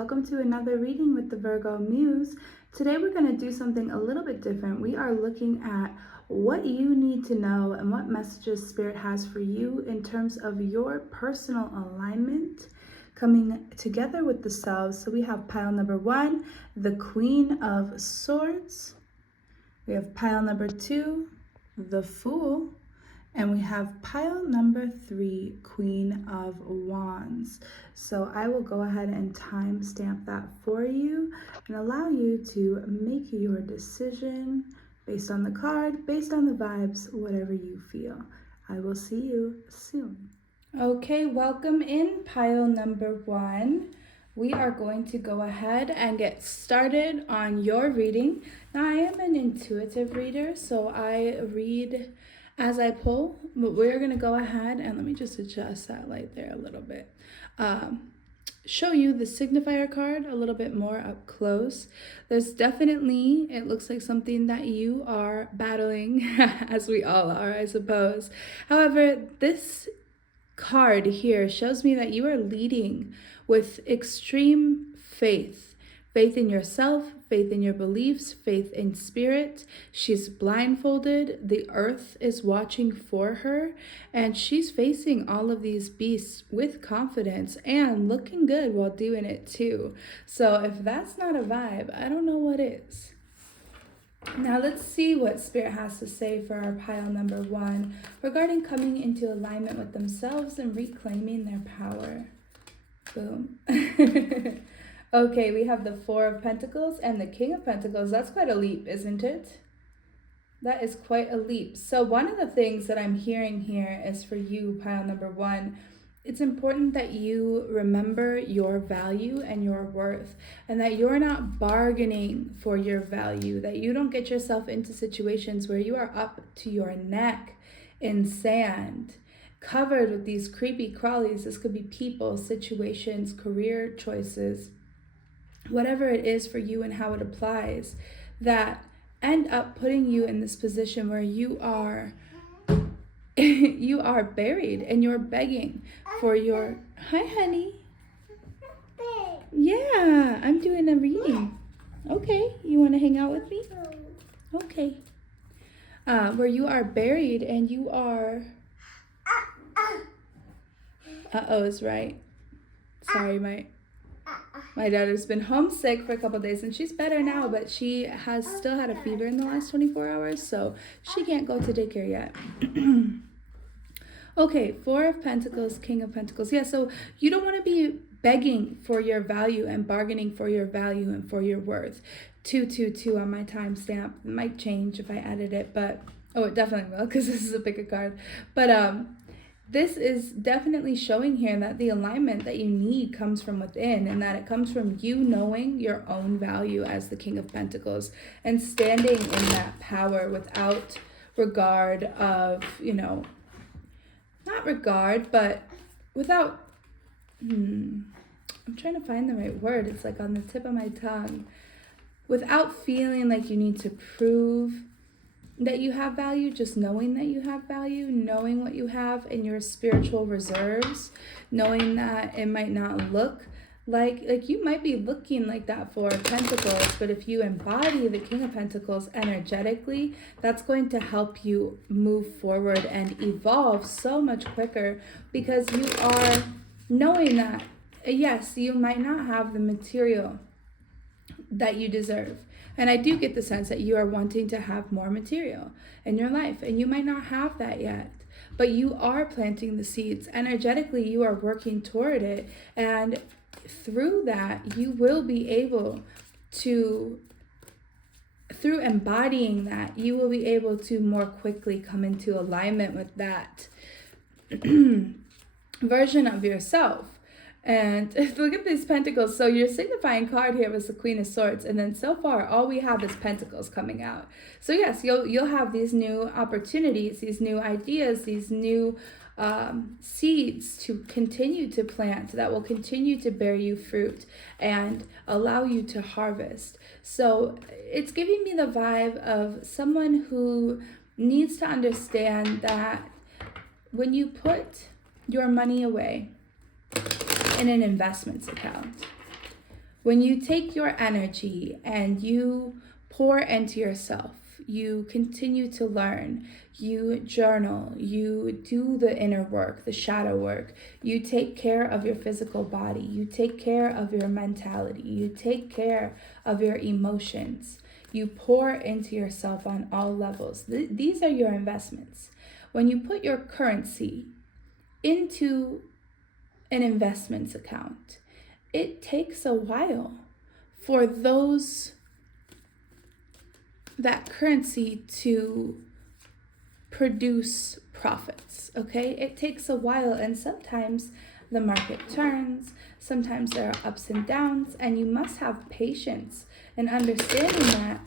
welcome to another reading with the Virgo Muse. Today we're going to do something a little bit different. We are looking at what you need to know and what messages Spirit has for you in terms of your personal alignment coming together with the selves. So we have pile number 1, the Queen of Swords. We have pile number 2, the Fool. And we have pile number 3, Queen of Wands. So I will go ahead and time stamp that for you and allow you to make your decision based on the card, based on the vibes, whatever you feel. I will see you soon. Okay, welcome in pile number 1. We are going to go ahead and get started on your reading. Now, I am an intuitive reader, so I read as I pull, but we're going to go ahead and let me just adjust that light there a little bit. Show you the signifier card a little bit more up close. There's definitely, it looks like something that you are battling, as we all are, I suppose. However, this card here shows me that you are leading with extreme faith. Faith in yourself, faith in your beliefs, faith in spirit. She's blindfolded. The earth is watching for her. And she's facing all of these beasts with confidence and looking good while doing it too. So if that's not a vibe, I don't know what is. Now let's see what Spirit has to say for our pile number 1 regarding coming into alignment with themselves and reclaiming their power. Boom. Okay, we have the 4 of Pentacles and the King of Pentacles. That's quite a leap, isn't it? That is quite a leap. So one of the things that I'm hearing here is for you, pile number 1, it's important that you remember your value and your worth, and that you're not bargaining for your value, that you don't get yourself into situations where you are up to your neck in sand, covered with these creepy crawlies. This could be people, situations, career choices, whatever it is for you and how it applies, that end up putting you in this position where you are you are buried and you're begging for your, hi honey. Yeah, I'm doing a reading. Okay, you want to hang out with me? Okay. Where you are buried and you are, uh-oh is right. Sorry, my daughter's been homesick for a couple days and she's better now, but she has still had a fever in the last 24 hours, so she can't go to daycare yet. Okay, 4 of Pentacles, King of Pentacles. Yeah, so you don't want to be begging for your value and bargaining for your value and for your worth. 222 on my timestamp. It might change if I edit it, but oh, it definitely will because this is a bigger card. But this is definitely showing here that the alignment that you need comes from within, and that it comes from you knowing your own value as the King of Pentacles and standing in that power without regard of, not regard, but without, I'm trying to find the right word. It's like on the tip of my tongue. Without feeling like you need to prove that you have value, just knowing that you have value, knowing what you have in your spiritual reserves, knowing that it might not look like you might be looking like that for Pentacles, but if you embody the King of Pentacles energetically, that's going to help you move forward and evolve so much quicker, because you are knowing that, yes, you might not have the material that you deserve. And I do get the sense that you are wanting to have more material in your life, and you might not have that yet, but you are planting the seeds. Energetically, you are working toward it, and through that, you will be able to, through embodying that, you will be able to more quickly come into alignment with that version of yourself. And look at these pentacles. So your signifying card here was the Queen of Swords, and then so far all we have is pentacles coming out. So yes, you'll have these new opportunities, these new ideas, these new seeds to continue to plant that will continue to bear you fruit and allow you to harvest. So it's giving me the vibe of someone who needs to understand that when you put your money away in an investments account, When you take your energy and you pour into yourself, you continue to learn, you journal, you do the inner work, the shadow work, you take care of your physical body, you take care of your mentality, you take care of your emotions, you pour into yourself on all levels. These are your investments. When you put your currency into an investments account, it takes a while for that currency to produce profits, okay? It takes a while, and sometimes the market turns, sometimes there are ups and downs, and you must have patience and understanding that,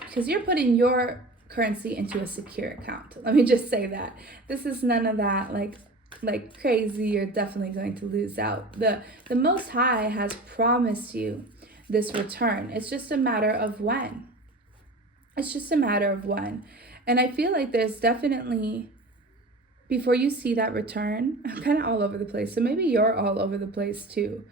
because you're putting your currency into a secure account. Let me just say that. This is none of that like crazy, you're definitely going to lose out. The Most High has promised you this return. It's just a matter of when. It's just a matter of when. And I feel like there's definitely, before you see that return, I'm kind of all over the place. So maybe you're all over the place too.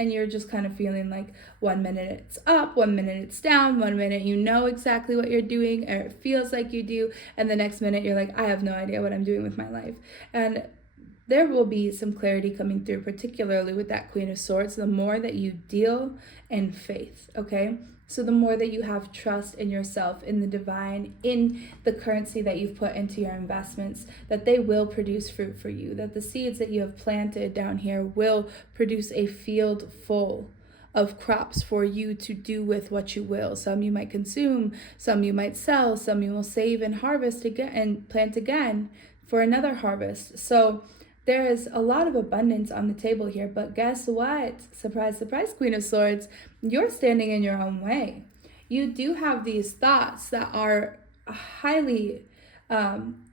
And you're just kind of feeling like 1 minute it's up, 1 minute it's down, 1 minute you know exactly what you're doing, or it feels like you do, and the next minute you're like, I have no idea what I'm doing with my life. And there will be some clarity coming through, particularly with that Queen of Swords, the more that you deal in faith, okay? So the more that you have trust in yourself, in the divine, in the currency that you've put into your investments, that they will produce fruit for you, that the seeds that you have planted down here will produce a field full of crops for you to do with what you will. Some you might consume, some you might sell, some you will save and harvest again and plant again for another harvest. So there is a lot of abundance on the table here, but guess what? Surprise, surprise, Queen of Swords, you're standing in your own way. You do have these thoughts that are highly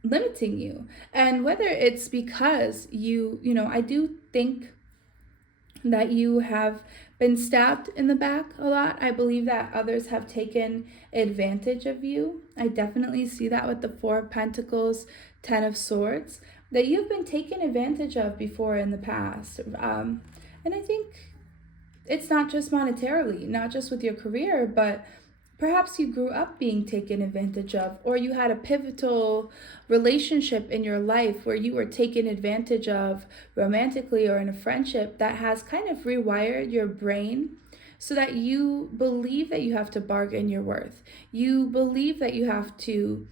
limiting you. And whether it's because I do think that you have been stabbed in the back a lot. I believe that others have taken advantage of you. I definitely see that with the Four of Pentacles, Ten of Swords, that you've been taken advantage of before in the past. And I think it's not just monetarily, not just with your career, but perhaps you grew up being taken advantage of, or you had a pivotal relationship in your life where you were taken advantage of romantically or in a friendship that has kind of rewired your brain so that you believe that you have to bargain your worth. You believe that you have to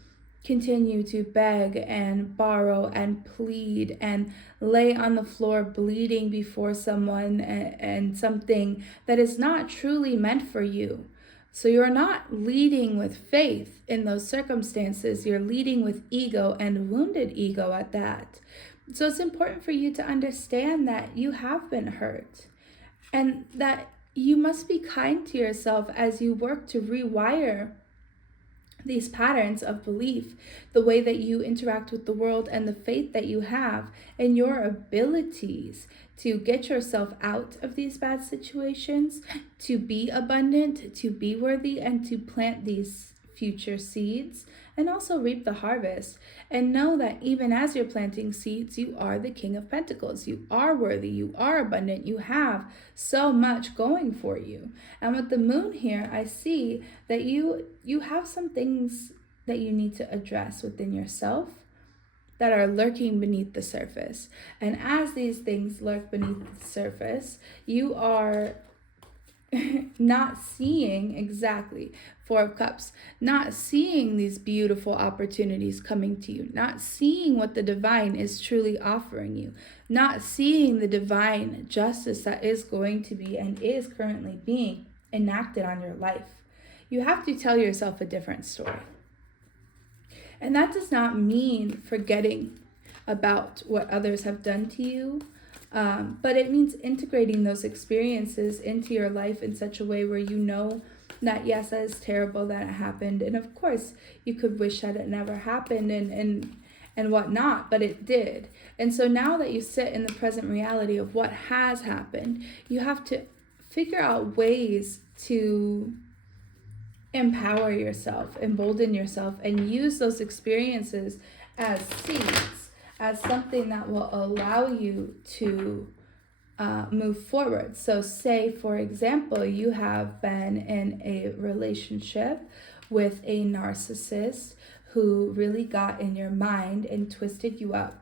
continue to beg and borrow and plead and lay on the floor bleeding before someone and something that is not truly meant for you. So you're not leading with faith in those circumstances. You're leading with ego, and wounded ego at that. So it's important for you to understand that you have been hurt and that you must be kind to yourself as you work to rewire these patterns of belief, the way that you interact with the world, and the faith that you have in your abilities to get yourself out of these bad situations, to be abundant, to be worthy, and to plant these future seeds and also reap the harvest. And know that even as you're planting seeds, you are the King of Pentacles. You are worthy, you are abundant, you have so much going for you. And with the moon here, I see that you have some things that you need to address within yourself that are lurking beneath the surface. And as these things lurk beneath the surface, you are not seeing exactly Four of Cups, not seeing these beautiful opportunities coming to you, not seeing what the divine is truly offering you, not seeing the divine justice that is going to be and is currently being enacted on your life. You have to tell yourself a different story. And that does not mean forgetting about what others have done to you, but it means integrating those experiences into your life in such a way where you know that, yes, that is terrible that it happened. And of course, you could wish that it never happened and whatnot, but it did. And so now that you sit in the present reality of what has happened, you have to figure out ways to empower yourself, embolden yourself, and use those experiences as seeds, as something that will allow you to move forward. So say, for example, you have been in a relationship with a narcissist who really got in your mind and twisted you up.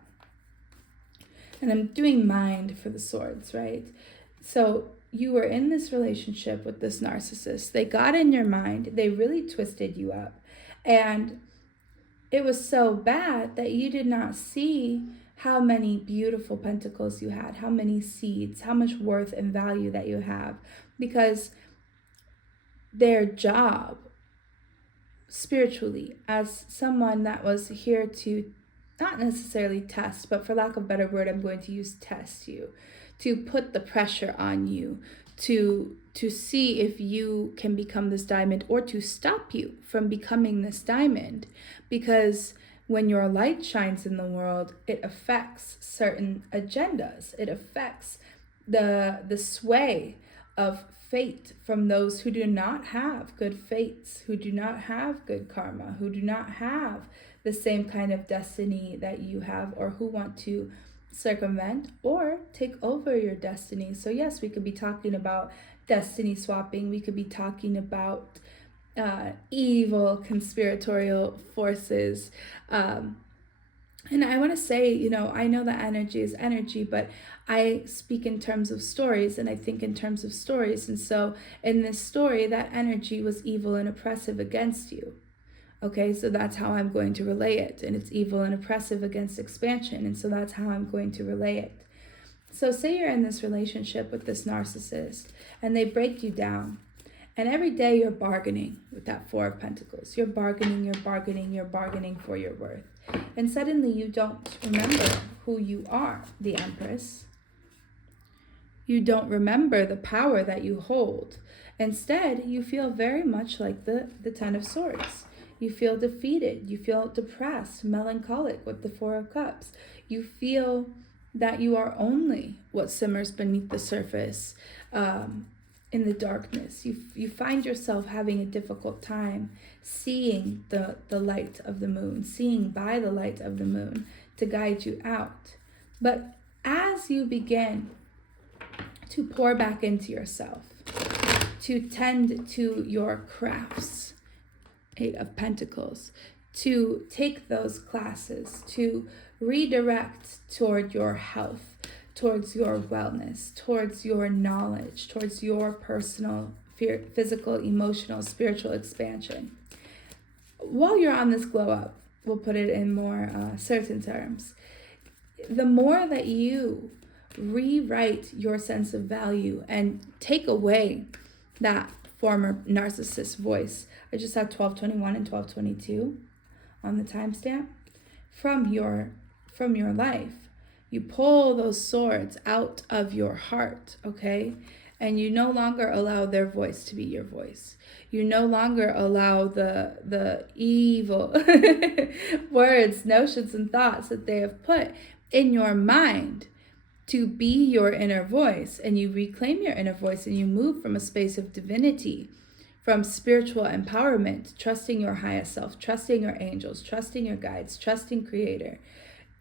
And I'm doing mind for the swords, right? So you were in this relationship with this narcissist. They got in your mind. They really twisted you up. And it was so bad that you did not see how many beautiful pentacles you had, how many seeds, how much worth and value that you have, because their job spiritually, as someone that was here to not necessarily test, but for lack of a better word, I'm going to use test you, to put the pressure on you, to see if you can become this diamond, or to stop you from becoming this diamond. Because when your light shines in the world, it affects certain agendas. It affects the sway of fate from those who do not have good fates, who do not have good karma, who do not have the same kind of destiny that you have, or who want to circumvent or take over your destiny. So yes, we could be talking about destiny swapping. We could be talking about evil conspiratorial forces. And I want to say, I know that energy is energy, but I speak in terms of stories, and I think in terms of stories. And so in this story, that energy was evil and oppressive against you. Okay, so that's how I'm going to relay it. And it's evil and oppressive against expansion. And so that's how I'm going to relay it. So say you're in this relationship with this narcissist and they break you down. And every day you're bargaining with that Four of Pentacles. You're bargaining for your worth. And suddenly you don't remember who you are, the Empress. You don't remember the power that you hold. Instead, you feel very much like the Ten of Swords. You feel defeated. You feel depressed, melancholic with the Four of Cups. You feel that you are only what simmers beneath the surface in the darkness. You find yourself having a difficult time seeing the light of the moon, seeing by the light of the moon to guide you out. But as you begin to pour back into yourself, to tend to your crafts, Eight of Pentacles, to take those classes, to redirect toward your health, towards your wellness, towards your knowledge, towards your personal, physical, emotional, spiritual expansion. While you're on this glow up, we'll put it in more certain terms, the more that you rewrite your sense of value and take away that former narcissist voice. I just have 1221 and 1222 on the timestamp from your life. You pull those swords out of your heart, okay? And you no longer allow their voice to be your voice. You no longer allow the evil words, notions, and thoughts that they have put in your mind to be your inner voice. And you reclaim your inner voice and you move from a space of divinity, from spiritual empowerment, trusting your highest self, trusting your angels, trusting your guides, trusting Creator.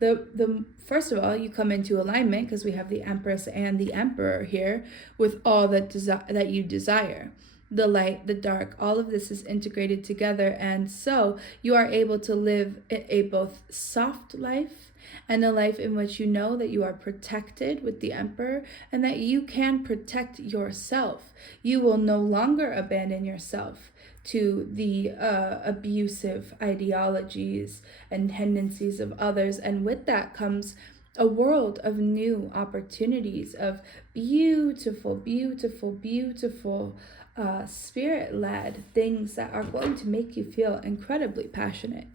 The first of all, you come into alignment because we have the Empress and the Emperor here with all that you desire. The light, the dark, all of this is integrated together. And so you are able to live a both soft life and a life in which you know that you are protected with the Emperor and that you can protect yourself. You will no longer abandon yourself to the abusive ideologies and tendencies of others. And with that comes a world of new opportunities, of beautiful, beautiful, beautiful spirit-led things that are going to make you feel incredibly passionate.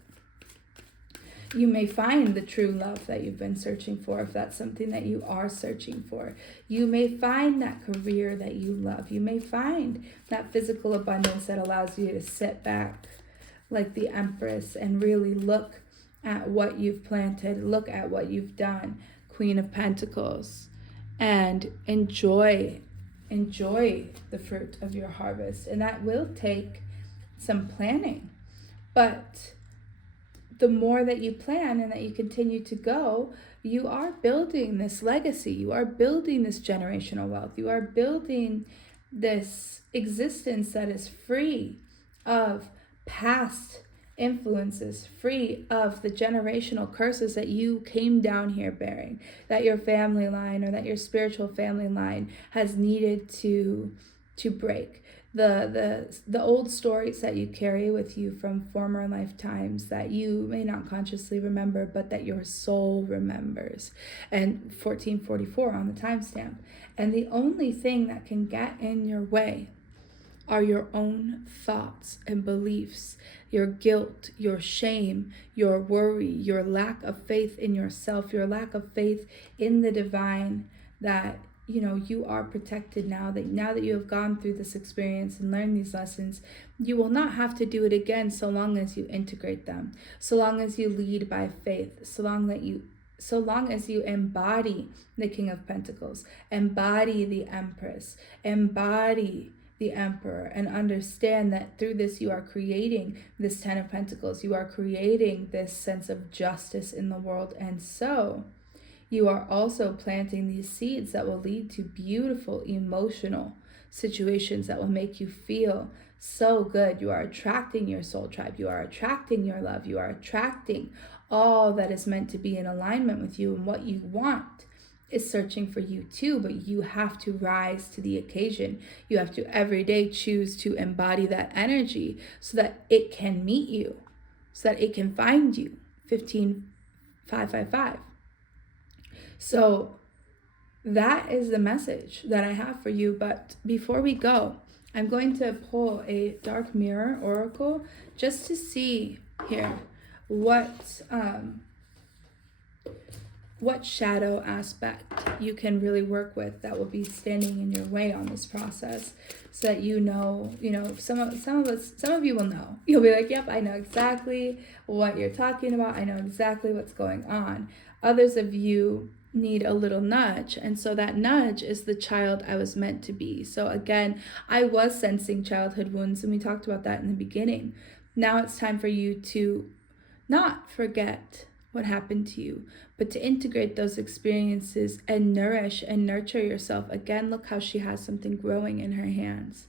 You may find the true love that you've been searching for, if that's something that you are searching for. You may find that career that you love. You may find that physical abundance that allows you to sit back like the Empress and really look at what you've planted, look at what you've done, Queen of Pentacles, and enjoy the fruit of your harvest. And that will take some planning, but the more that you plan and that you continue to go, you are building this legacy. You are building this generational wealth. You are building this existence that is free of past influences, free of the generational curses that you came down here bearing, that your family line or that your spiritual family line has needed to break. The old stories that you carry with you from former lifetimes that you may not consciously remember, but that your soul remembers. And 1444 on the timestamp. And the only thing that can get in your way are your own thoughts and beliefs, your guilt, your shame, your worry, your lack of faith in yourself, your lack of faith in the divine, that you are protected now that you have gone through this experience and learned these lessons. You will not have to do it again, so long as you integrate them, so long as you lead by faith, so long as you embody the King of Pentacles, embody the Empress, embody the Emperor, and understand that through this you are creating this Ten of Pentacles. You are creating this sense of justice in the world, and so you are also planting these seeds that will lead to beautiful emotional situations that will make you feel so good. You are attracting your soul tribe. You are attracting your love. You are attracting all that is meant to be in alignment with you. And what you want is searching for you too, but you have to rise to the occasion. You have to every day choose to embody that energy so that it can meet you, so that it can find you. 15555. So that is the message that I have for you. But before we go, I'm going to pull a dark mirror oracle just to see here what shadow aspect you can really work with that will be standing in your way on this process, so that some of you will know. You'll be like, yep, I know exactly what you're talking about. I know exactly what's going on. Others of you need a little nudge, and so that nudge is the child I was meant to be. So again, I was sensing childhood wounds, and we talked about that in the beginning. Now it's time for you to not forget what happened to you, but to integrate those experiences and nourish and nurture yourself. Again, look how she has something growing in her hands.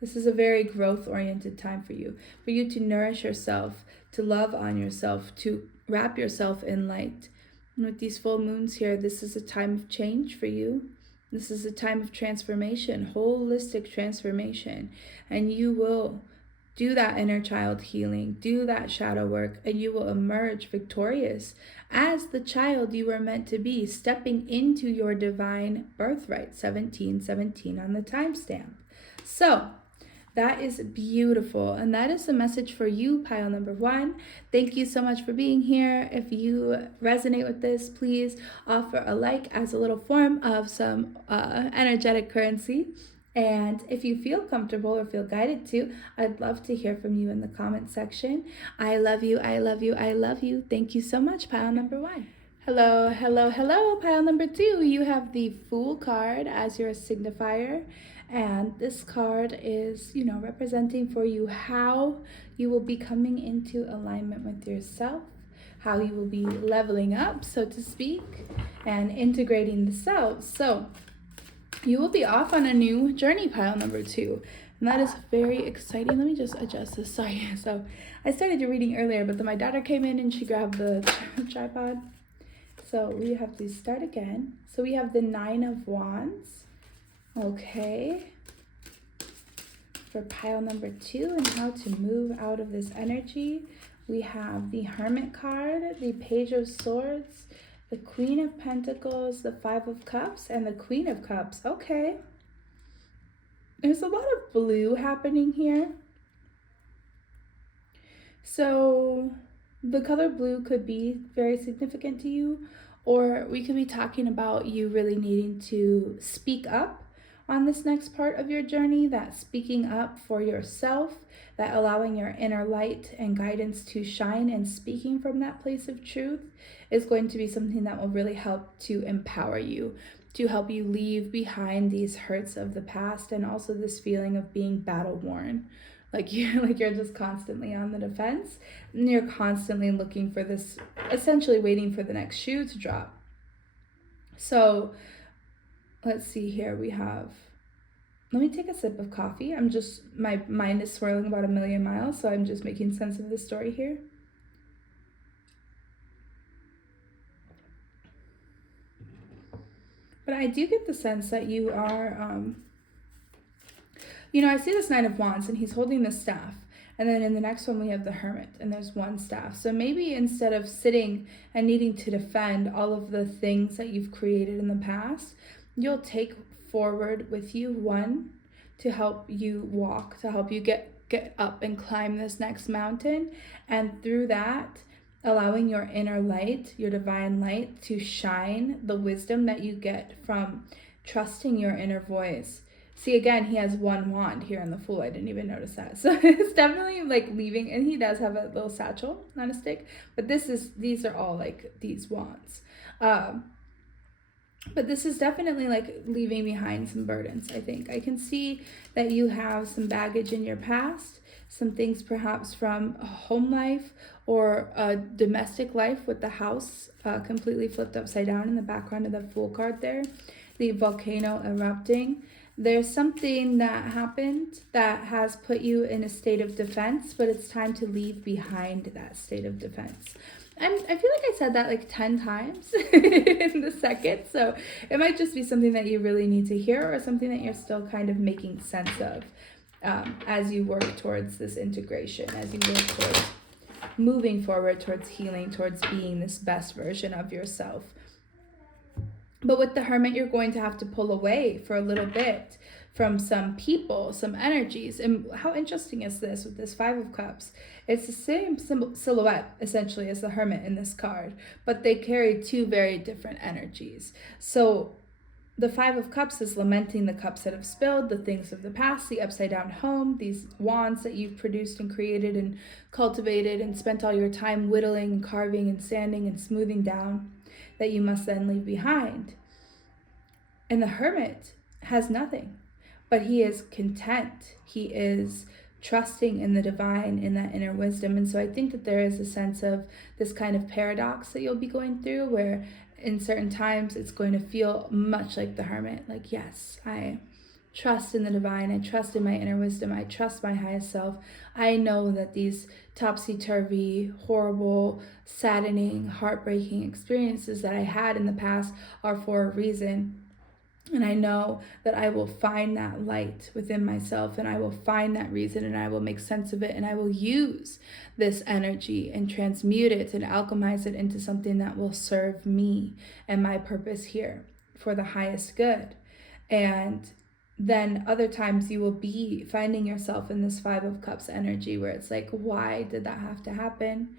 This is a very growth-oriented time for you to nourish yourself, to love on yourself, to wrap yourself in light. And with these full moons here, this is a time of change for you. This is a time of transformation, holistic transformation. And you will do that inner child healing, do that shadow work, and you will emerge victorious as the child you were meant to be, stepping into your divine birthright. 1717 on the timestamp. So that is beautiful, and that is the message for you, pile number 1. Thank you so much for being here. If you resonate with this, please offer a like as a little form of some energetic currency. And if you feel comfortable or feel guided to, I'd love to hear from you in the comment section. I love you, I love you, I love you. Thank you so much, pile number 1. Hello, hello, hello, pile number 2. You have the Fool card as your signifier. And this card is, representing for you how you will be coming into alignment with yourself, how you will be leveling up, so to speak, and integrating the self. So you will be off on a new journey, pile number 2. And that is very exciting. Let me just adjust this. Sorry. So I started your reading earlier, but then my daughter came in and she grabbed the tripod. So we have to start again. So we have the 9 of Wands. Okay. For pile number 2 and how to move out of this energy, we have the Hermit card, the Page of Swords, the Queen of Pentacles, the 5 of Cups, and the Queen of Cups. Okay. There's a lot of blue happening here. So the color blue could be very significant to you, or we could be talking about you really needing to speak up on this next part of your journey, that speaking up for yourself, that allowing your inner light and guidance to shine and speaking from that place of truth is going to be something that will really help to empower you, to help you leave behind these hurts of the past, and also this feeling of being battle worn. Like you're just constantly on the defense, and you're constantly looking for this, essentially waiting for the next shoe to drop. So let's see here. Let me take a sip of coffee. My mind is swirling about a million miles, so I'm just making sense of this story here. But I do get the sense that you are, I see this Knight of Wands, and he's holding the staff. And then in the next one, we have the Hermit, and there's one staff. So maybe instead of sitting and needing to defend all of the things that you've created in the past, you'll take forward with you one to help you walk, to help you get up and climb this next mountain. And through that, allowing your inner light, your divine light, to shine the wisdom that you get from trusting your inner voice. See, again, he has one wand here in the Fool. I didn't even notice that. So it's definitely like leaving, and he does have a little satchel, not a stick, but these are all like these wands. But this is definitely like leaving behind some burdens, I think. I can see that you have some baggage in your past, some things perhaps from a home life or a domestic life with the house completely flipped upside down in the background of the Fool card there, the volcano erupting. There's something that happened that has put you in a state of defense, but it's time to leave behind that state of defense. I feel like I said that like 10 times in the second, so it might just be something that you really need to hear, or something that you're still kind of making sense of as you work towards this integration, as you work towards moving forward, towards healing, towards being this best version of yourself. But with the Hermit, you're going to have to pull away for a little bit from some people, some energies. And how interesting is this with this Five of Cups? It's the same silhouette, essentially, as the Hermit in this card, but they carry two very different energies. So the Five of Cups is lamenting the cups that have spilled, the things of the past, the upside down home, these wands that you've produced and created and cultivated and spent all your time whittling and carving and sanding and smoothing down, that you must then leave behind. And the Hermit has nothing, but he is content. He is trusting in the divine, in that inner wisdom. And so I think that there is a sense of this kind of paradox that you'll be going through, where in certain times it's going to feel much like the Hermit. Like, yes, I trust in the divine. I trust in my inner wisdom. I trust my highest self. I know that these topsy-turvy, horrible, saddening, heartbreaking experiences that I had in the past are for a reason. And I know that I will find that light within myself, and I will find that reason, and I will make sense of it, and I will use this energy and transmute it and alchemize it into something that will serve me and my purpose here for the highest good. And then other times you will be finding yourself in this Five of Cups energy, where it's like, why did that have to happen?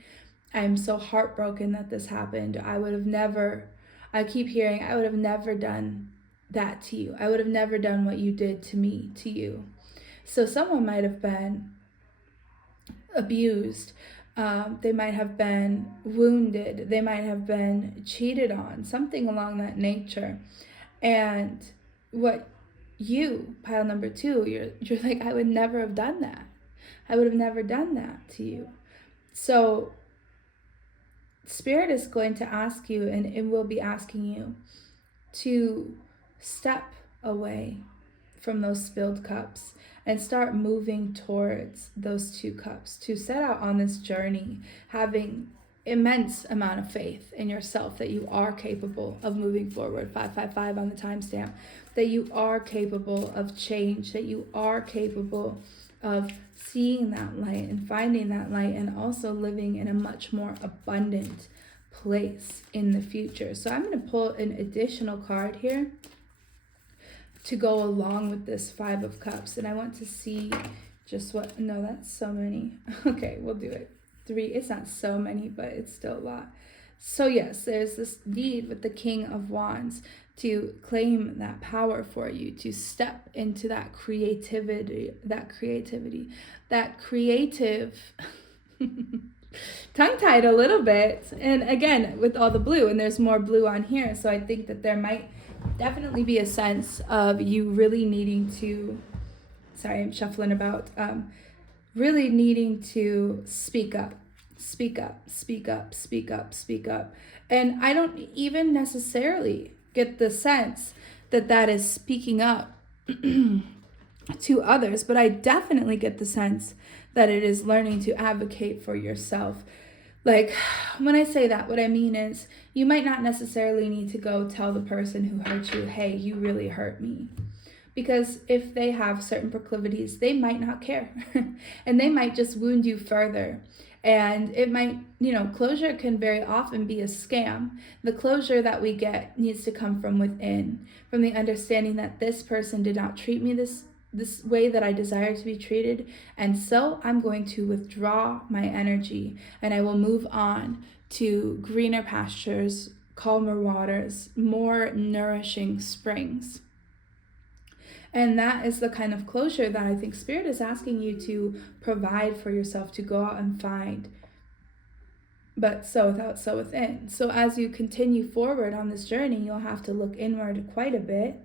I'm so heartbroken that this happened. I keep hearing, I would have never done that to you. I would have never done what you did to me, to you. So someone might have been abused. They might have been wounded. They might have been cheated on, something along that nature. And what you, pile number two, you're like, I would never have done that. I would have never done that to you. So Spirit is going to ask you, and it will be asking you, to step away from those spilled cups and start moving towards those two cups, to set out on this journey having immense amount of faith in yourself that you are capable of moving forward. 555 on the timestamp, that you are capable of change, that you are capable of seeing that light and finding that light, and also living in a much more abundant place in the future. So I'm going to pull an additional card here to go along with this Five of Cups, and I want to see just what, no, that's so many. Okay, we'll do it. 3, it's not so many, but it's still a lot. So yes, there's this need with the King of Wands to claim that power for you, to step into that creative, tongue-tied a little bit. And again, with all the blue, and there's more blue on here. So I think that there might definitely be a sense of you really needing to, sorry, I'm shuffling about, really needing to speak up. And I don't even necessarily get the sense that that is speaking up to others, but I definitely get the sense that it is learning to advocate for yourself. Like, when I say that, what I mean is you might not necessarily need to go tell the person who hurt you, hey, you really hurt me. Because if they have certain proclivities, they might not care. And they might just wound you further. And it might, closure can very often be a scam. The closure that we get needs to come from within, from the understanding that this person did not treat me this way that I desire to be treated, and so I'm going to withdraw my energy and I will move on to greener pastures, calmer waters, more nourishing springs. And that is the kind of closure that I think Spirit is asking you to provide for yourself, to go out and find. But so without, so within. So as you continue forward on this journey, you'll have to look inward quite a bit.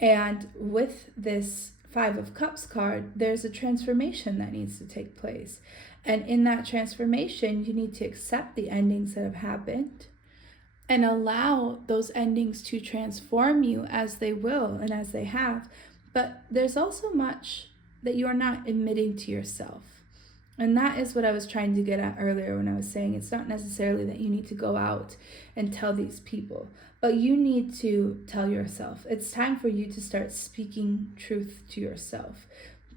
And with this 5 of Cups card, there's a transformation that needs to take place. And in that transformation, you need to accept the endings that have happened and allow those endings to transform you as they will and as they have. But there's also much that you are not admitting to yourself. And that is what I was trying to get at earlier when I was saying it's not necessarily that you need to go out and tell these people, but you need to tell yourself. It's time for you to start speaking truth to yourself,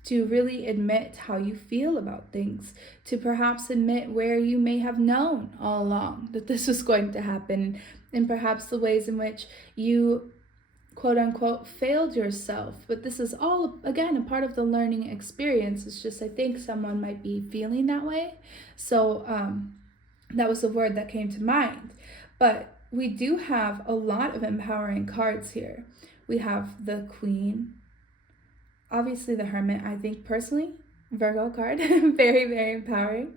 to really admit how you feel about things, to perhaps admit where you may have known all along that this was going to happen, and perhaps the ways in which you, quote unquote, failed yourself. But this is all, again, a part of the learning experience. It's just, I think someone might be feeling that way. So that was the word that came to mind. But we do have a lot of empowering cards here. We have the Queen, obviously the Hermit, I think personally, Virgo card, very, very empowering.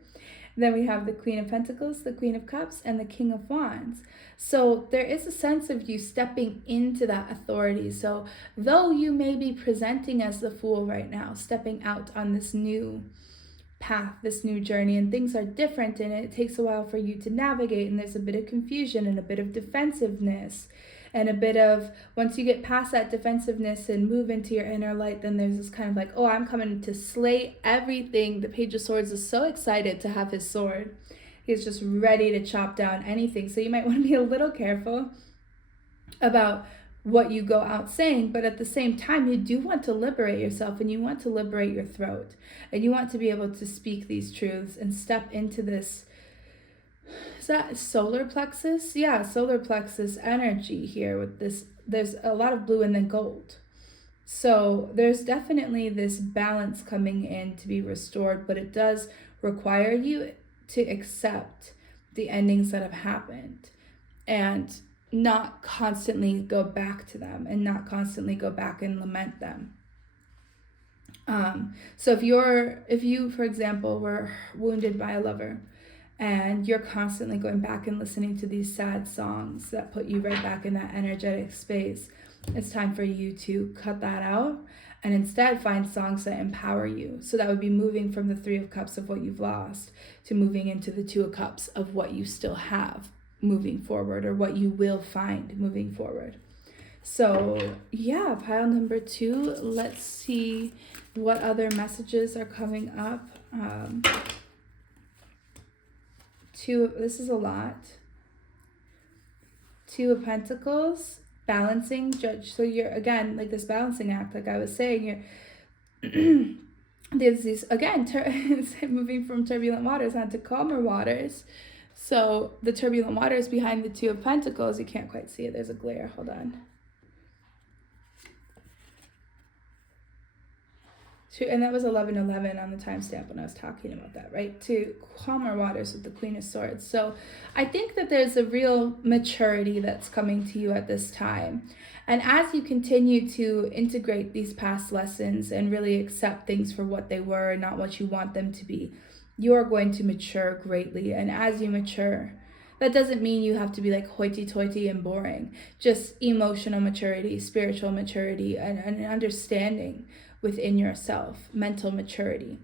Then we have the Queen of Pentacles, the Queen of Cups, and the King of Wands. So there is a sense of you stepping into that authority. So though you may be presenting as the Fool right now, stepping out on this new path, this new journey, and things are different, and it takes a while for you to navigate, and there's a bit of confusion and a bit of defensiveness. And a bit of, once you get past that defensiveness and move into your inner light, then there's this kind of like, oh, I'm coming to slay everything. The Page of Swords is so excited to have his sword. He's just ready to chop down anything. So you might want to be a little careful about what you go out saying, but at the same time, you do want to liberate yourself, and you want to liberate your throat, and you want to be able to speak these truths and step into this. Is that solar plexus? Yeah, solar plexus energy here with this. There's a lot of blue and then gold. So there's definitely this balance coming in to be restored, but it does require you to accept the endings that have happened and not constantly go back to them and not constantly go back and lament them. So if you, for example, were wounded by a lover, and you're constantly going back and listening to these sad songs that put you right back in that energetic space, it's time for you to cut that out and instead find songs that empower you. So that would be moving from the 3 of Cups of what you've lost to moving into the 2 of Cups of what you still have moving forward, or what you will find moving forward. So yeah, pile number 2. Let's see what other messages are coming up. This is a lot. 2 of Pentacles, balancing, Judge. So you're, again, like this balancing act, like I was saying, you're there's these, again, moving from turbulent waters onto calmer waters. So the turbulent waters behind the 2 of Pentacles, you can't quite see it. There's a glare. Hold on. And that was 11:11 on the timestamp when I was talking about that, right? To calmer waters with the Queen of Swords. So I think that there's a real maturity that's coming to you at this time. And as you continue to integrate these past lessons and really accept things for what they were and not what you want them to be, you are going to mature greatly. And as you mature, that doesn't mean you have to be like hoity-toity and boring. Just emotional maturity, spiritual maturity, and understanding within yourself, mental maturity.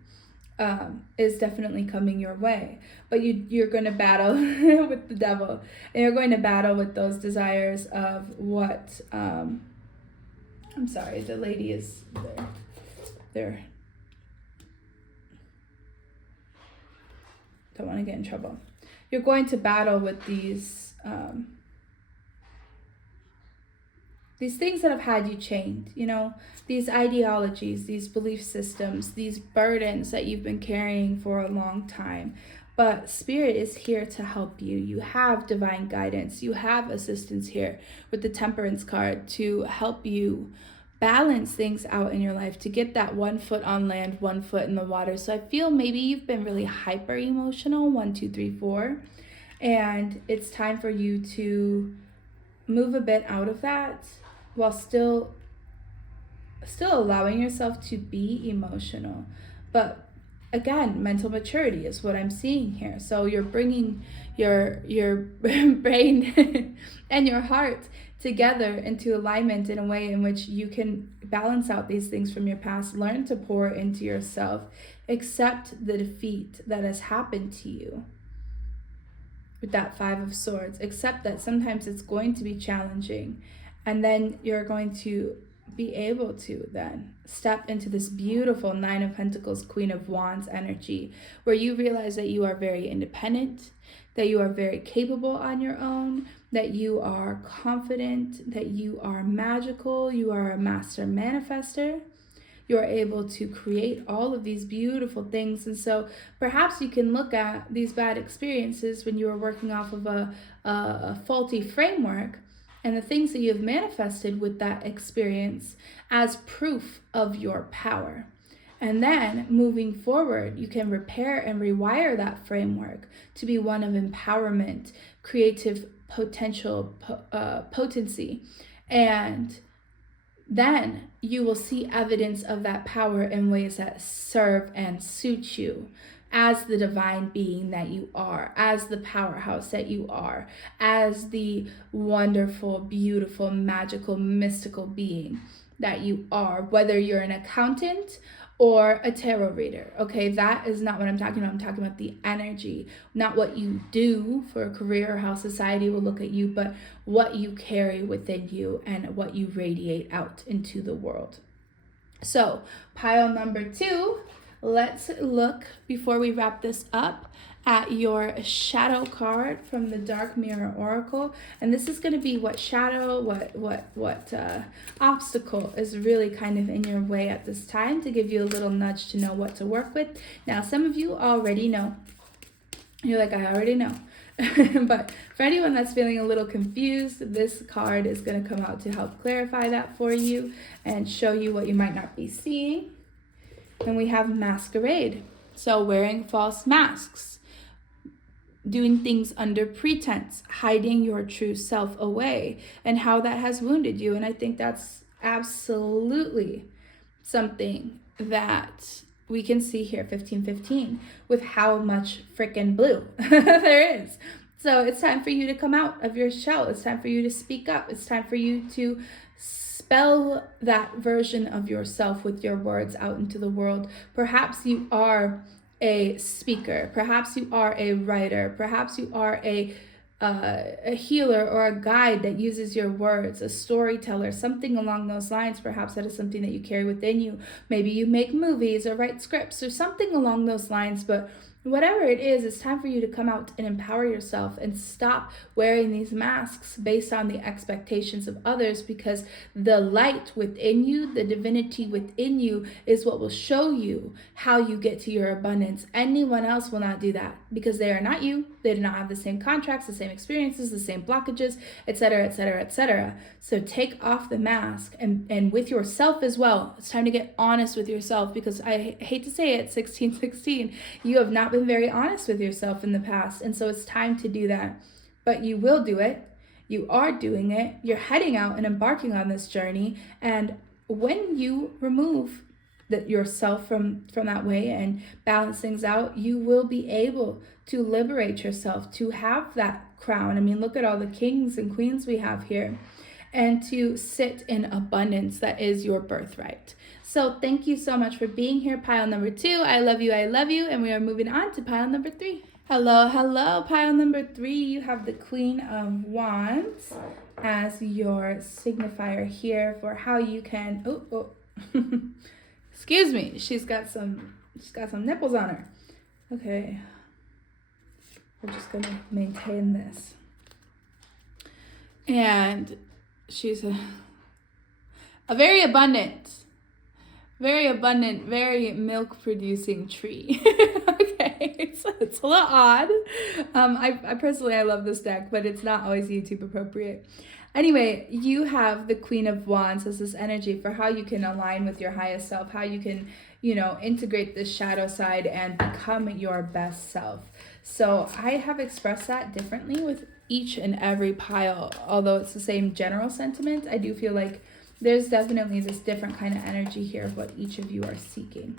is definitely coming your way. But you're going to battle with the devil, and you're going to battle with those desires of what, I'm sorry, the lady is there. Don't want to get in trouble. You're going to battle with these things that have had you chained, these ideologies, these belief systems, these burdens that you've been carrying for a long time. But Spirit is here to help you. You have divine guidance. You have assistance here with the Temperance card to help you balance things out in your life, to get that 1 foot on land, 1 foot in the water. So I feel maybe you've been really hyper emotional, 1, 2, 3, 4, and it's time for you to move a bit out of that while still allowing yourself to be emotional. But again, mental maturity is what I'm seeing here. So you're bringing your brain and your heart together into alignment in a way in which you can balance out these things from your past, learn to pour into yourself, accept the defeat that has happened to you with that 5 of Swords. Accept that sometimes it's going to be challenging, and then you're going to be able to then step into this beautiful 9 of Pentacles, Queen of Wands energy, where you realize that you are very independent, that you are very capable on your own, that you are confident, that you are magical, you are a master manifester. You're able to create all of these beautiful things. And so perhaps you can look at these bad experiences when you were working off of a faulty framework, and the things that you've manifested with that experience as proof of your power. And then moving forward, you can repair and rewire that framework to be one of empowerment, creative potential, potency. And then you will see evidence of that power in ways that serve and suit you as the divine being that you are, as the powerhouse that you are, as the wonderful, beautiful, magical, mystical being that you are, whether you're an accountant or a tarot reader. Okay, that is not what I'm talking about. I'm talking about the energy, not what you do for a career or how society will look at you, but what you carry within you and what you radiate out into the world. So pile number 2, let's look, before we wrap this up, at your shadow card from the Dark Mirror Oracle. And this is going to be what shadow, what obstacle is really kind of in your way at this time, to give you a little nudge to know what to work with. Now, some of you already know. You're like, I already know. But for anyone that's feeling a little confused, this card is going to come out to help clarify that for you and show you what you might not be seeing. And we have masquerade. So wearing false masks, doing things under pretense, hiding your true self away, and how that has wounded you. And I think that's absolutely something that we can see here, 1515, with how much freaking blue there is. So it's time for you to come out of your shell. It's time for you to speak up. It's time for you to spell that version of yourself with your words out into the world. Perhaps you are a speaker, perhaps you are a writer, perhaps you are a healer or a guide that uses your words, a storyteller, something along those lines. Perhaps that is something that you carry within you. Maybe you make movies or write scripts or something along those lines, but whatever it is, it's time for you to come out and empower yourself and stop wearing these masks based on the expectations of others, because the light within you, the divinity within you, is what will show you how you get to your abundance. Anyone else will not do that, because they are not you. They do not have the same contracts, the same experiences, the same blockages, etc., etc., etc. So take off the mask, and with yourself as well. It's time to get honest with yourself, because I hate to say it, 1616, you have not been very honest with yourself in the past, and so it's time to do that. But you will do it. You are doing it. You're heading out and embarking on this journey, and when you remove yourself from that way and balance things out, you will be able to liberate yourself, to have that crown. I mean, look at all the kings and queens we have here, and to sit in abundance that is your birthright. So thank you so much for being here, pile number 2. I love you, and we are moving on to pile number 3. Hello, pile number 3. You have the Queen of Wands as your signifier here for how you can, excuse me, she's got some nipples on her. Okay, we're just gonna maintain this. And she's a very abundant, very milk producing tree. Okay, it's a little odd. I personally, I love this deck, but it's not always YouTube appropriate. Anyway, you have the Queen of Wands as this energy for how you can align with your highest self, how you can, integrate this shadow side and become your best self. So I have expressed that differently with each and every pile. Although it's the same general sentiment, I do feel like there's definitely this different kind of energy here of what each of you are seeking.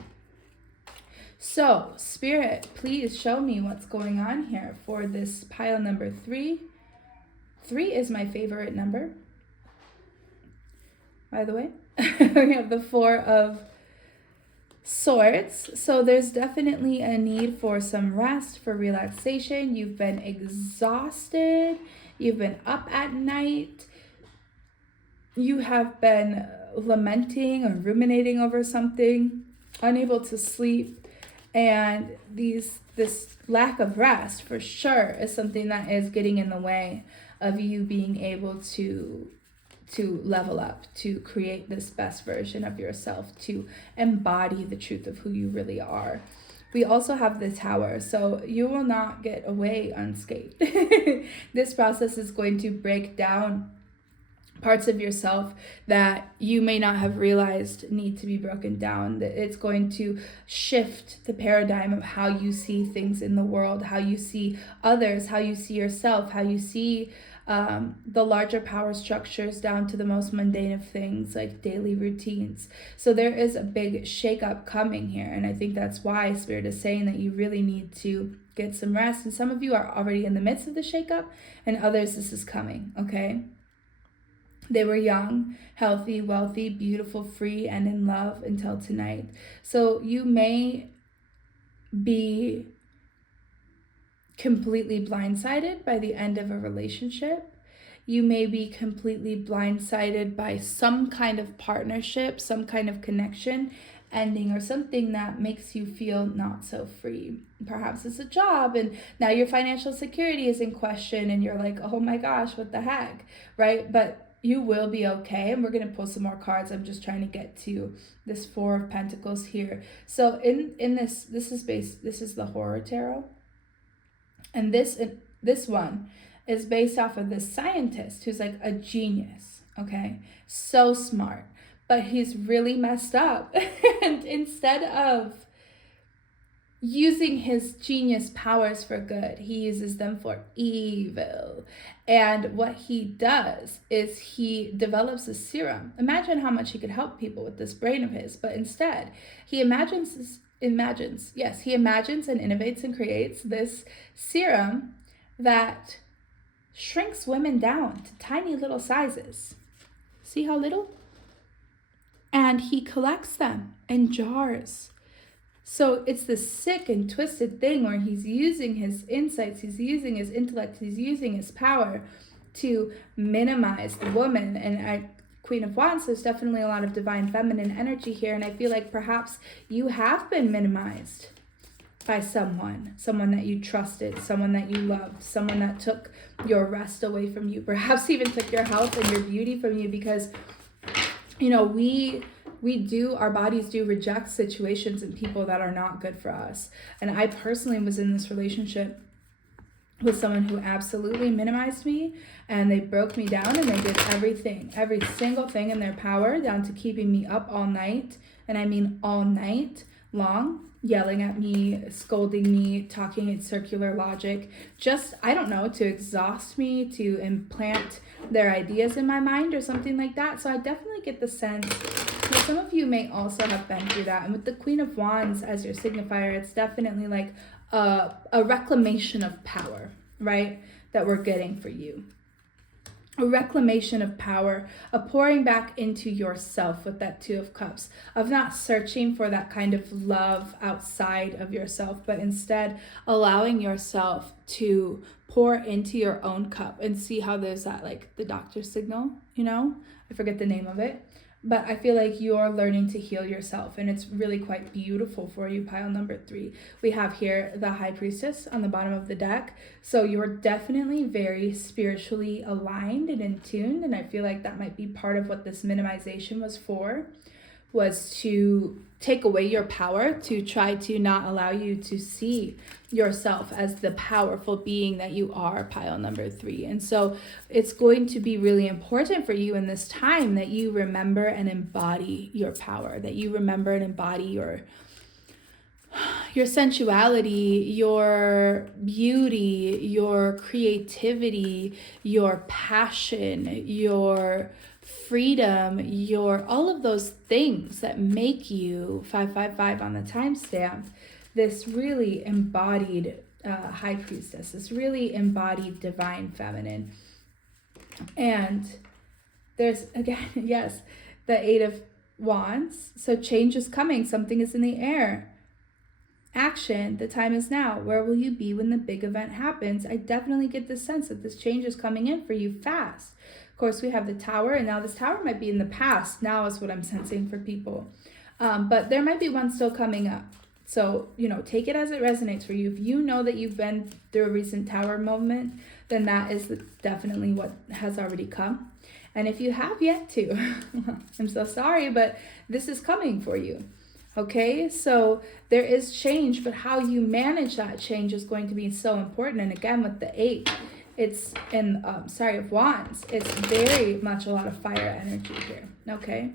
So, Spirit, please show me what's going on here for this pile number 3. 3 is my favorite number, by the way. We have the 4 of Swords. So there's definitely a need for some rest, for relaxation. You've been exhausted. You've been up at night. You have been lamenting or ruminating over something, unable to sleep. And this lack of rest for sure is something that is getting in the way of you being able to level up, to create this best version of yourself, to embody the truth of who you really are. We also have the Tower, so you will not get away unscathed. This process is going to break down parts of yourself that you may not have realized need to be broken down. It's going to shift the paradigm of how you see things in the world, how you see others, how you see yourself, how you see the larger power structures down to the most mundane of things like daily routines. So there is a big shakeup coming here, and I think that's why Spirit is saying that you really need to get some rest. And some of you are already in the midst of the shakeup, and others, this is coming, okay? They were young, healthy, wealthy, beautiful, free, and in love until tonight. So you may be completely blindsided by the end of a relationship. You may be completely blindsided by some kind of partnership, some kind of connection ending, or something that makes you feel not so free. Perhaps it's a job and now your financial security is in question and you're like, oh my gosh, what the heck, right? But you will be okay, and we're going to pull some more cards. I'm just trying to get to this 4 of Pentacles here. So in this is the Horror Tarot. And this one is based off of this scientist who's like a genius, okay? So smart, but he's really messed up. And instead of using his genius powers for good, he uses them for evil. And what he does is he develops a serum. Imagine how much he could help people with this brain of his, but instead he imagines and innovates and creates this serum that shrinks women down to tiny little sizes. See how little? And he collects them in jars. So it's this sick and twisted thing where he's using his insights, he's using his intellect, he's using his power to minimize the woman. And at Queen of Wands, there's definitely a lot of divine feminine energy here. And I feel like perhaps you have been minimized by someone that you trusted, someone that you loved, someone that took your rest away from you, perhaps even took your health and your beauty from you, because, our bodies do reject situations and people that are not good for us. And I personally was in this relationship with someone who absolutely minimized me, and they broke me down, and they did everything, every single thing in their power, down to keeping me up all night. And I mean all night long, yelling at me, scolding me, talking in circular logic, just, to exhaust me, to implant their ideas in my mind or something like that. So I definitely get the sense that some of you may also have been through that. And with the Queen of Wands as your signifier, it's definitely like a reclamation of power, right, that we're getting for you. a reclamation of power, a pouring back into yourself with that Two of Cups, of not searching for that kind of love outside of yourself, but instead allowing yourself to pour into your own cup and see how there's that, like the doctor signal, I forget the name of it. But I feel like you're learning to heal yourself, and it's really quite beautiful for you, pile number 3. We have here the High Priestess on the bottom of the deck. So you're definitely very spiritually aligned and in tune, and I feel like that might be part of what this minimization was to take away your power, to try to not allow you to see yourself as the powerful being that you are, pile number 3. And so it's going to be really important for you in this time that you remember and embody your power, that you remember and embody your sensuality, your beauty, your creativity, your passion, your freedom, your all of those things that make you 555 on the timestamp, this really embodied High Priestess, this really embodied divine feminine. And there's, again, yes, the 8 of Wands. So change is coming. Something is in the air. Action. The time is now. Where will you be when the big event happens? I definitely get the sense that this change is coming in for you fast. Of course, we have the Tower, and now this Tower might be in the past. Now is what I'm sensing for people. But there might be one still coming up. So, take it as it resonates for you. If you know that you've been through a recent Tower moment, then that is definitely what has already come. And if you have yet to, I'm so sorry, but this is coming for you. Okay, so there is change, but how you manage that change is going to be so important. And again, with the 8, it's of Wands, it's very much a lot of fire energy here. Okay,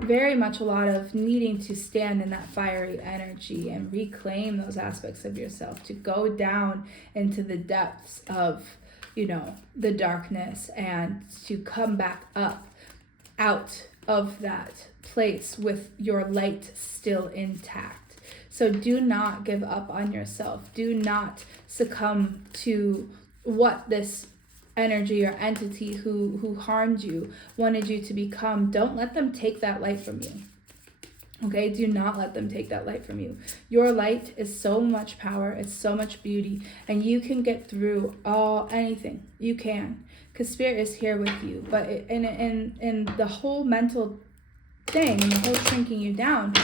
very much a lot of needing to stand in that fiery energy and reclaim those aspects of yourself, to go down into the depths of, the darkness, and to come back up out of that place with your light still intact. So do not give up on yourself. Do not succumb to what this energy or entity who harmed you wanted you to become. Don't let them take that light from you. Okay, do not let them take that light from you. Your light is so much power, it's so much beauty, and you can get through anything. You can, because Spirit is here with you. But in the whole mental thing, and the whole shrinking you down,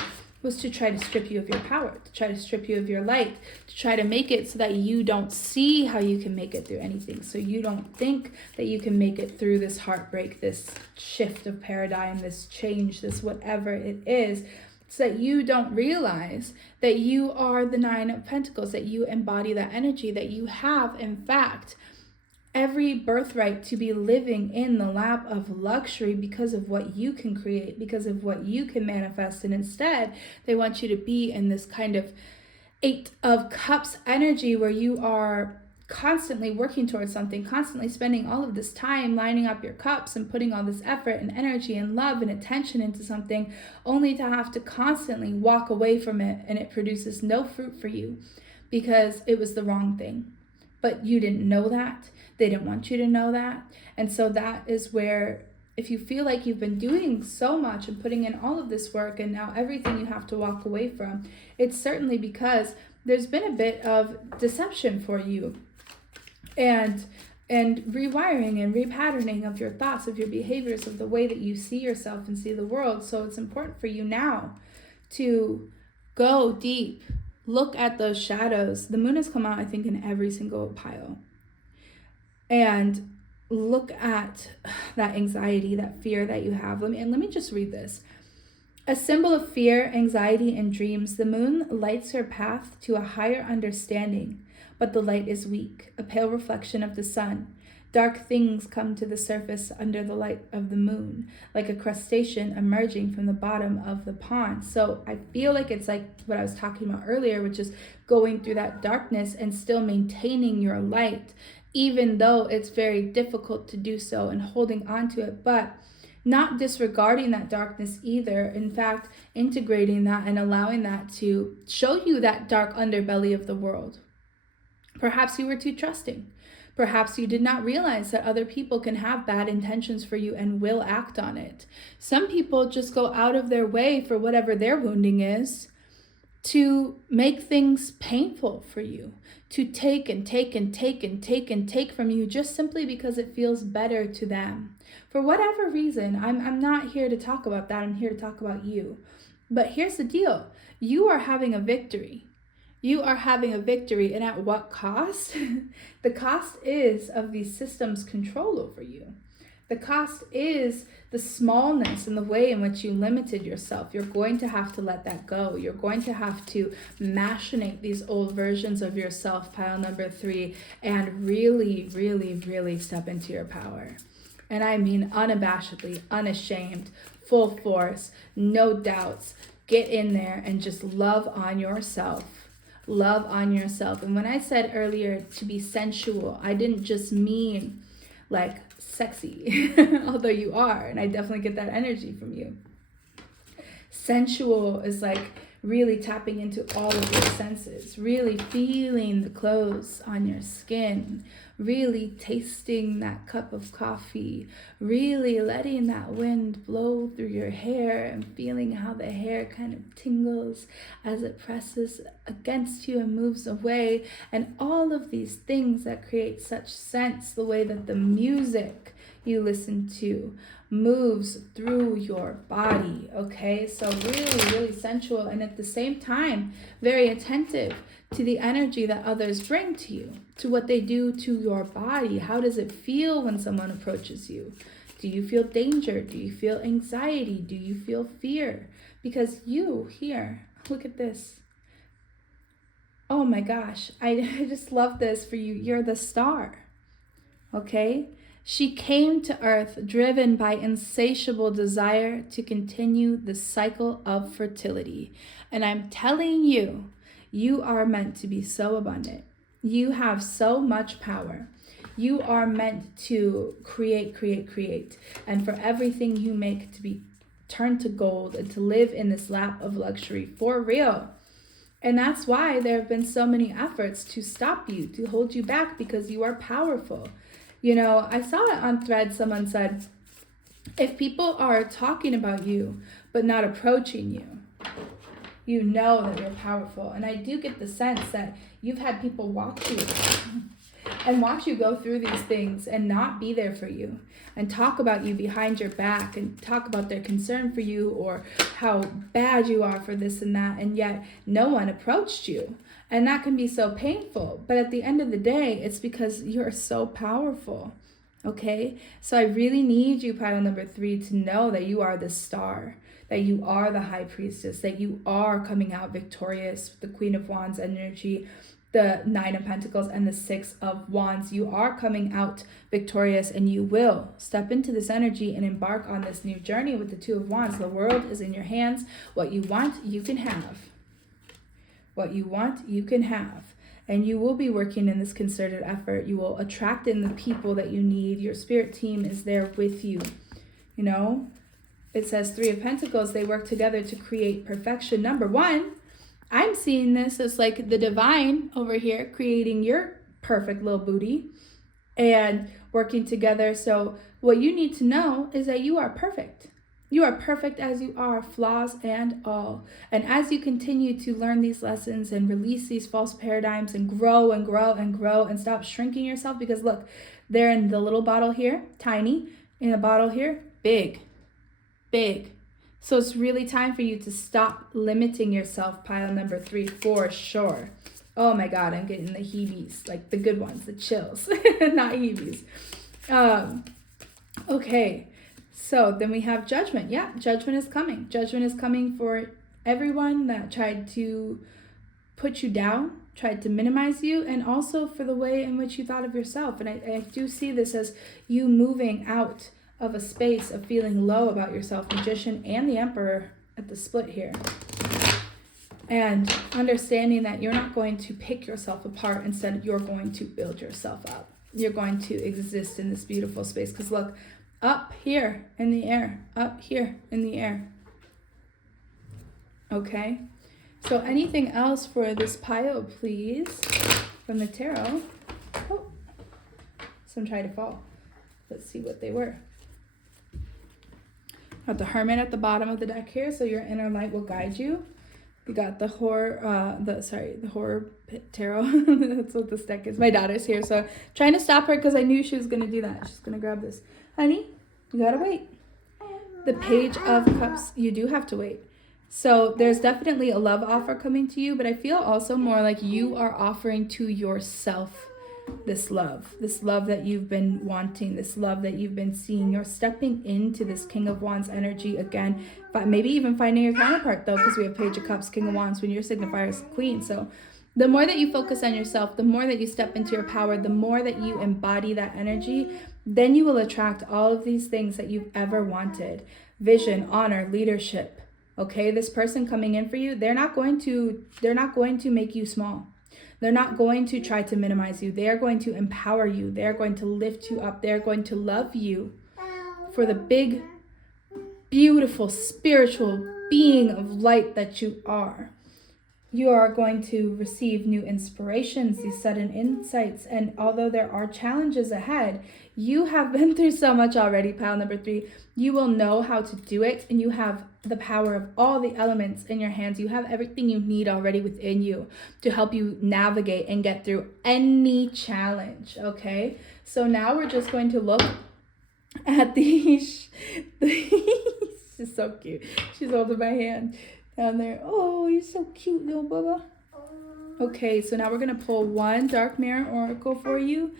was to try to strip you of your power, to try to strip you of your light, to try to make it so that you don't see how you can make it through anything. So you don't think that you can make it through this heartbreak, this shift of paradigm, this change, this whatever it is, so that you don't realize that you are the 9 of Pentacles, that you embody that energy, that you have, in fact, every birthright to be living in the lap of luxury because of what you can create, because of what you can manifest. And instead, they want you to be in this kind of 8 of Cups energy where you are constantly working towards something, constantly spending all of this time lining up your cups and putting all this effort and energy and love and attention into something, only to have to constantly walk away from it, and it produces no fruit for you because it was the wrong thing. But you didn't know that. They didn't want you to know that. And so that is where, if you feel like you've been doing so much and putting in all of this work and now everything you have to walk away from, it's certainly because there's been a bit of deception for you, and rewiring and repatterning of your thoughts, of your behaviors, of the way that you see yourself and see the world. So it's important for you now to go deep, look at those shadows. The moon has come out, I think, in every single pile. And look at that anxiety, that fear that you have. Let me just read this. A symbol of fear, anxiety, and dreams, the moon lights your path to a higher understanding, but the light is weak, a pale reflection of the sun. Dark things come to the surface under the light of the moon, like a crustacean emerging from the bottom of the pond. So I feel like it's like what I was talking about earlier, which is going through that darkness and still maintaining your light, even though it's very difficult to do so, and holding on to it, but not disregarding that darkness either. In fact, integrating that and allowing that to show you that dark underbelly of the world. Perhaps you were too trusting. Perhaps you did not realize that other people can have bad intentions for you and will act on it. Some people just go out of their way for whatever their wounding is to make things painful for you, to take and take and take and take and take from you just simply because it feels better to them. For whatever reason, I'm not here to talk about that. I'm here to talk about you. But here's the deal. You are having a victory. You are having a victory, and at what cost? The cost is of these systems' control over you. The cost is the smallness and the way in which you limited yourself. You're going to have to let that go. You're going to have to machinate these old versions of yourself, pile number 3, and really, really, really step into your power. And I mean unabashedly, unashamed, full force, no doubts. Get in there and just love on yourself. Love on yourself. And when I said earlier to be sensual, I didn't just mean like sexy, although you are, and I definitely get that energy from you. Sensual is like really tapping into all of your senses, really feeling the clothes on your skin, really tasting that cup of coffee, really letting that wind blow through your hair and feeling how the hair kind of tingles as it presses against you and moves away, and all of these things that create such sense, the way that the music you listen to moves through your body. Okay, so really, really sensual, and at the same time very attentive to the energy that others bring to you, to what they do to your body. How does it feel when someone approaches you? Do you feel danger? Do you feel anxiety? Do you feel fear? Because you here, look at this. Oh my gosh, I just love this for you. You're the star. Okay? She came to earth driven by insatiable desire to continue the cycle of fertility. And I'm telling you, you are meant to be so abundant. You have so much power. You are meant to create, create, create. And for everything you make to be turned to gold and to live in this lap of luxury for real. And that's why there have been so many efforts to stop you, to hold you back, because you are powerful. You know, I saw it on Thread. Someone said, if people are talking about you but not approaching you, you know that you're powerful. And I do get the sense that you've had people watch you and watch you go through these things and not be there for you and talk about you behind your back and talk about their concern for you or how bad you are for this and that, and yet no one approached you. And that can be so painful. But at the end of the day, it's because you're so powerful. Okay? So I really need you, pile number 3, to know that you are the star, that you are the high priestess, that you are coming out victorious with the Queen of Wands energy, the 9 of Pentacles, and the 6 of Wands. You are coming out victorious, and you will step into this energy and embark on this new journey with the 2 of Wands. The world is in your hands. What you want, you can have. What you want, you can have. And you will be working in this concerted effort. You will attract in the people that you need. Your spirit team is there with you. You know, it says 3 of Pentacles, they work together to create perfection. Number 1, I'm seeing this as like the divine over here creating your perfect little booty and working together. So what you need to know is that you are perfect. You are perfect as you are, flaws and all. And as you continue to learn these lessons and release these false paradigms and grow and grow and grow and stop shrinking yourself, because look, they're in the little bottle here, tiny, in the bottle here, big, big. So it's really time for you to stop limiting yourself, pile number 3, for sure. Oh my God, I'm getting the heebies, like the good ones, the chills, not heebies. Okay. So then we have judgment. Yeah, judgment is coming. Judgment is coming for everyone that tried to put you down, tried to minimize you, and also for the way in which you thought of yourself. And I do see this as you moving out of a space of feeling low about yourself, Magician and the Emperor at the split here. And understanding that you're not going to pick yourself apart. Instead, you're going to build yourself up. You're going to exist in this beautiful space. Because look, up here in the air, up here in the air. Okay, so anything else for this pile, please, from the tarot? Oh, Some tried to fall. Let's see what they were. Got the Hermit at the bottom of the deck here, so your inner light will guide you. We got the Horror Pit Tarot. That's what this deck is. My daughter's here, so trying to stop her because I knew she was going to do that. She's going to grab this. Honey, you got to wait. The Page of Cups, you do have to wait. So there's definitely a love offer coming to you, but I feel also more like you are offering to yourself this love that you've been wanting, this love that you've been seeing. You're stepping into this King of Wands energy again, but maybe even finding your counterpart though, because we have Page of Cups, King of Wands when your signifier is Queen. So the more that you focus on yourself, the more that you step into your power, the more that you embody that energy, then you will attract all of these things that you've ever wanted. Vision, honor, leadership. Okay, this person coming in for you, they're not going to make you small. They're not going to try to minimize you. They are going to empower you. They are going to lift you up. They're going to love you for the big, beautiful, spiritual being of light that you are. You are going to receive new inspirations, these sudden insights. And although there are challenges ahead, you have been through so much already, pile number 3. You will know how to do it, and you have the power of all the elements in your hands. You have everything you need already within you to help you navigate and get through any challenge, okay? So now we're just going to look at these. She's so cute. She's holding my hand down there. Oh, you're so cute, little Bubba. Okay, so now we're going to pull one Dark Mirror Oracle for you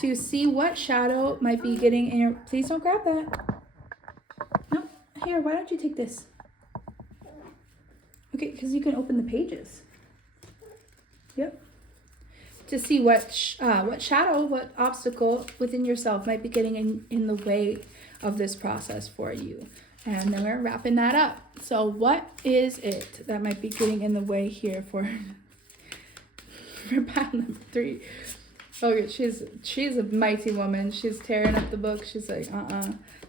to see what shadow might be getting in your... Please don't grab that. No, here, why don't you take this? Okay, because you can open the pages. Yep. To see what shadow, what obstacle within yourself might be getting in the way of this process for you. And then we're wrapping that up. So what is it that might be getting in the way here for pile number 3? Oh, she's a mighty woman. She's tearing up the book. She's like,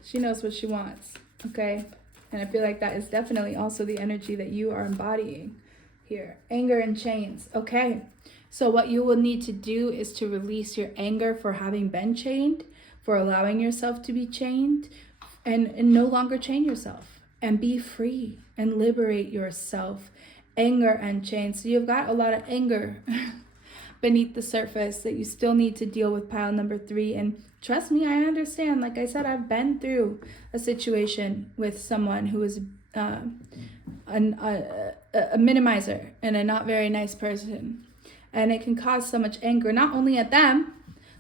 She knows what she wants, okay? And I feel like that is definitely also the energy that you are embodying here. Anger and chains, okay? So what you will need to do is to release your anger for having been chained, for allowing yourself to be chained, and no longer chain yourself, and be free and liberate yourself. Anger and chains. So you've got a lot of anger beneath the surface that you still need to deal with, pile number 3. And trust me, I understand. Like I said, I've been through a situation with someone who was a minimizer and a not very nice person. And it can cause so much anger, not only at them,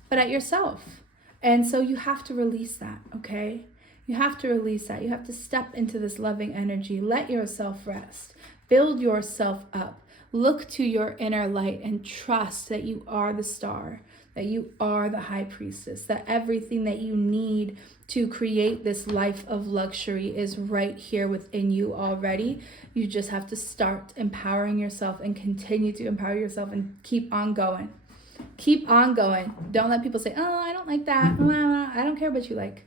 but at yourself. And so you have to release that, okay? You have to release that. You have to step into this loving energy. Let yourself rest. Build yourself up. Look to your inner light and trust that you are the star, that you are the high priestess, that everything that you need to create this life of luxury is right here within you already. You just have to start empowering yourself and continue to empower yourself and keep on going. Keep on going. Don't let people say, oh, I don't like that. I don't care what you like.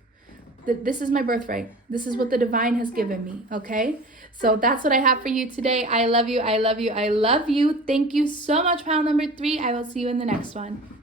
This is my birthright. This is what the divine has given me, okay? So that's what I have for you today. I love you. I love you. I love you. Thank you so much, pile number 3. I will see you in the next one.